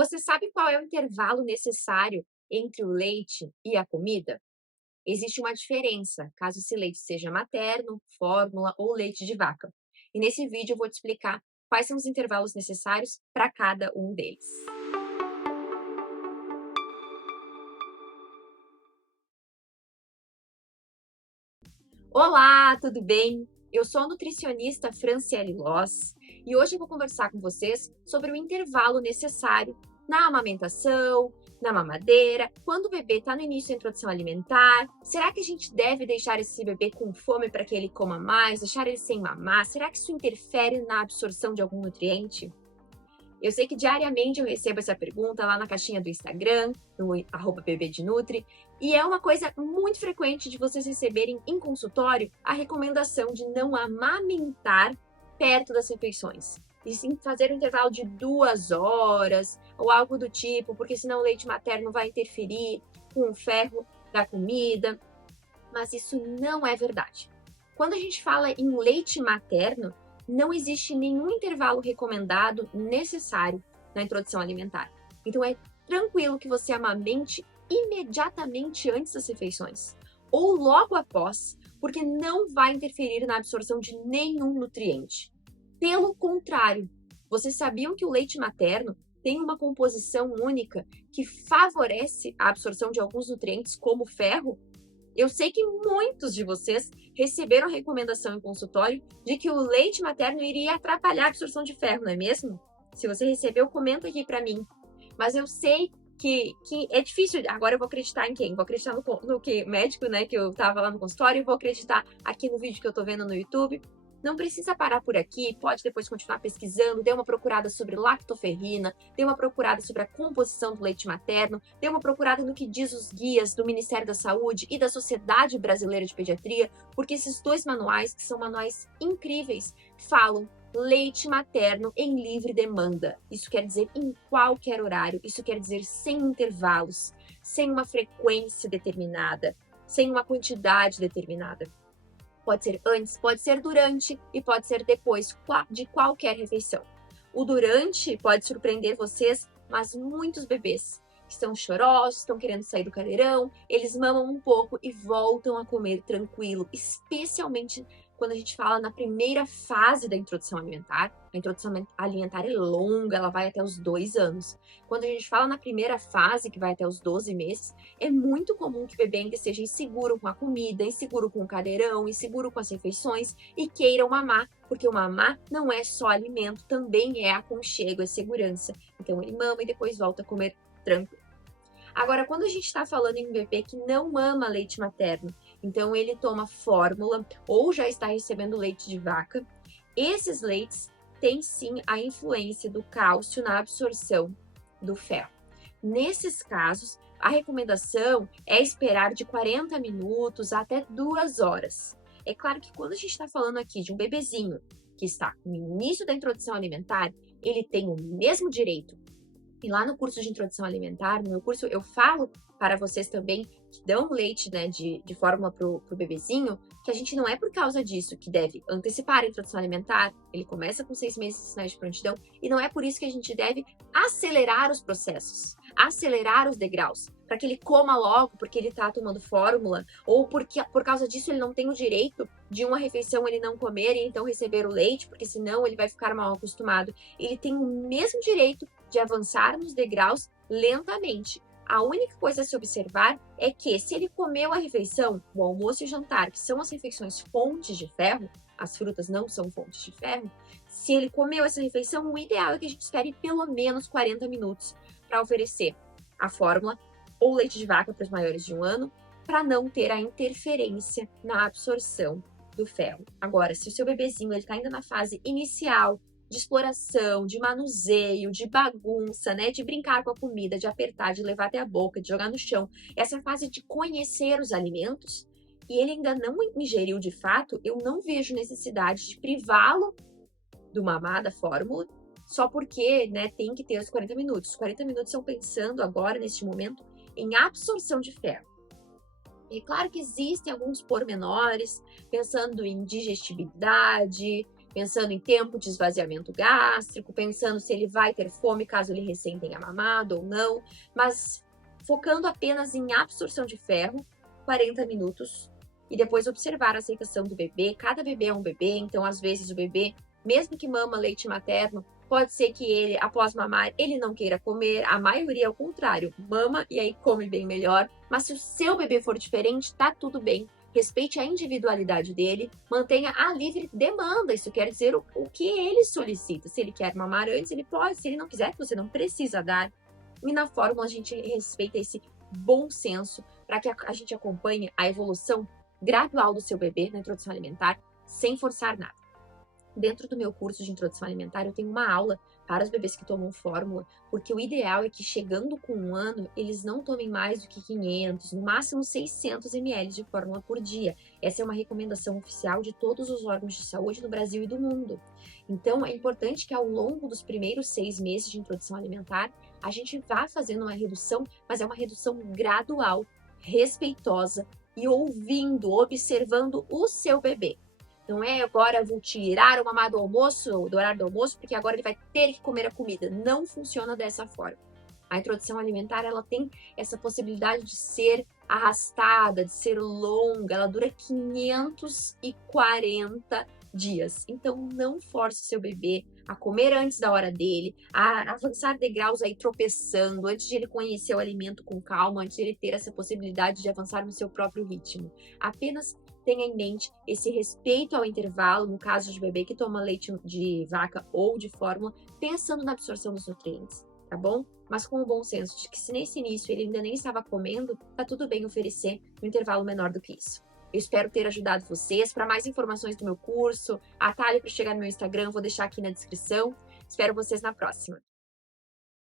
Você sabe qual é o intervalo necessário entre o leite e a comida? Existe uma diferença, caso esse leite seja materno, fórmula ou leite de vaca. E nesse vídeo eu vou te explicar quais são os intervalos necessários para cada um deles. Olá, tudo bem? Eu sou a nutricionista Franciele Loss e hoje eu vou conversar com vocês sobre o intervalo necessário na amamentação, na mamadeira, quando o bebê está no início da introdução alimentar. Será que a gente deve deixar esse bebê com fome para que ele coma mais, deixar ele sem mamar? Será que isso interfere na absorção de algum nutriente? Eu sei que diariamente eu recebo essa pergunta lá na caixinha do Instagram, no @bbdenutri, e é uma coisa muito frequente de vocês receberem em consultório a recomendação de não amamentar perto das refeições. E sim fazer um intervalo de 2 horas ou algo do tipo, porque senão o leite materno vai interferir com o ferro da comida. Mas isso não é verdade. Quando a gente fala em leite materno, não existe nenhum intervalo recomendado necessário na introdução alimentar. Então é tranquilo que você amamente imediatamente antes das refeições ou logo após, porque não vai interferir na absorção de nenhum nutriente. Pelo contrário, vocês sabiam que o leite materno tem uma composição única que favorece a absorção de alguns nutrientes, como ferro? Eu sei que muitos de vocês receberam a recomendação em consultório de que o leite materno iria atrapalhar a absorção de ferro, não é mesmo? Se você recebeu, comenta aqui para mim. Mas eu sei que é difícil. Agora eu vou acreditar em quem? Vou acreditar no que médico, né, que eu tava lá no consultório, e vou acreditar aqui no vídeo que eu tô vendo no YouTube. Não precisa parar por aqui, pode depois continuar pesquisando, dê uma procurada sobre lactoferrina, dê uma procurada sobre a composição do leite materno, dê uma procurada no que diz os guias do Ministério da Saúde e da Sociedade Brasileira de Pediatria, porque esses dois manuais, que são manuais incríveis, falam leite materno em livre demanda. Isso quer dizer em qualquer horário, isso quer dizer sem intervalos, sem uma frequência determinada, sem uma quantidade determinada. Pode ser antes, pode ser durante e pode ser depois de qualquer refeição. O durante pode surpreender vocês, mas muitos bebês estão chorosos, estão querendo sair do cadeirão, eles mamam um pouco e voltam a comer tranquilo, especialmente quando a gente fala na primeira fase da introdução alimentar. A introdução alimentar é longa, ela vai até os 2 anos. Quando a gente fala na primeira fase, que vai até os 12 meses, é muito comum que o bebê ainda esteja inseguro com a comida, inseguro com o cadeirão, inseguro com as refeições e queiram mamar, porque o mamar não é só alimento, também é aconchego, é segurança. Então ele mama e depois volta a comer tranquilo. Agora, quando a gente está falando em um bebê que não mama leite materno, então ele toma fórmula ou já está recebendo leite de vaca, esses leites têm sim a influência do cálcio na absorção do ferro. Nesses casos, a recomendação é esperar de 40 minutos até 2 horas. É claro que quando a gente está falando aqui de um bebezinho que está no início da introdução alimentar, ele tem o mesmo direito. E lá no curso de introdução alimentar, no meu curso, eu falo para vocês também que dão leite, né, de fórmula pro bebezinho, que a gente não é por causa disso que deve antecipar a introdução alimentar. Ele começa com 6 meses de sinais de prontidão, e não é por isso que a gente deve acelerar os processos, acelerar os degraus, para que ele coma logo porque ele está tomando fórmula, ou porque por causa disso ele não tem o direito de uma refeição ele não comer e então receber o leite, porque senão ele vai ficar mal acostumado. Ele tem o mesmo direito de avançar nos degraus lentamente. A única coisa a se observar é que, se ele comeu a refeição, o almoço e o jantar, que são as refeições fontes de ferro, as frutas não são fontes de ferro, se ele comeu essa refeição, o ideal é que a gente espere pelo menos 40 minutos para oferecer a fórmula ou leite de vaca para os maiores de 1 ano, para não ter a interferência na absorção do ferro. Agora, se o seu bebezinho está ainda na fase inicial, de exploração, de manuseio, de bagunça, né, de brincar com a comida, de apertar, de levar até a boca, de jogar no chão, essa fase de conhecer os alimentos, e ele ainda não ingeriu de fato, eu não vejo necessidade de privá-lo do mamar da fórmula, só porque, né, tem que ter os 40 minutos. Os 40 minutos são pensando agora, neste momento, em absorção de ferro. E claro que existem alguns pormenores, pensando em digestibilidade, pensando em tempo de esvaziamento gástrico, pensando se ele vai ter fome caso ele recém tenha mamado ou não, mas focando apenas em absorção de ferro, 40 minutos, e depois observar a aceitação do bebê. Cada bebê é um bebê, então às vezes o bebê, mesmo que mama leite materno, pode ser que ele, após mamar, ele não queira comer. A maioria é o contrário, mama e aí come bem melhor. Mas se o seu bebê for diferente, tá tudo bem. Respeite a individualidade dele, mantenha a livre demanda. Isso quer dizer o que ele solicita. Se ele quer mamar antes, ele pode. Se ele não quiser, você não precisa dar. E na fórmula a gente respeita esse bom senso para que a gente acompanhe a evolução gradual do seu bebê na introdução alimentar, sem forçar nada. Dentro do meu curso de introdução alimentar, eu tenho uma aula para os bebês que tomam fórmula, porque o ideal é que chegando com 1 ano, eles não tomem mais do que 500, no máximo 600 ml de fórmula por dia. Essa é uma recomendação oficial de todos os órgãos de saúde do Brasil e do mundo. Então, é importante que ao longo dos primeiros 6 meses de introdução alimentar, a gente vá fazendo uma redução, mas é uma redução gradual, respeitosa e ouvindo, observando o seu bebê. Não é agora vou tirar o mamar do almoço, do horário do almoço, porque agora ele vai ter que comer a comida. Não funciona dessa forma. A introdução alimentar, ela tem essa possibilidade de ser arrastada, de ser longa. Ela dura 540 dias. Então, não force seu bebê a comer antes da hora dele, a avançar degraus aí tropeçando, antes de ele conhecer o alimento com calma, antes de ele ter essa possibilidade de avançar no seu próprio ritmo. Apenas tenha em mente esse respeito ao intervalo, no caso de bebê que toma leite de vaca ou de fórmula, pensando na absorção dos nutrientes, tá bom? Mas com o bom senso de que se nesse início ele ainda nem estava comendo, tá tudo bem oferecer um intervalo menor do que isso. Eu espero ter ajudado vocês. Para mais informações do meu curso, atalho para chegar no meu Instagram, vou deixar aqui na descrição. Espero vocês na próxima.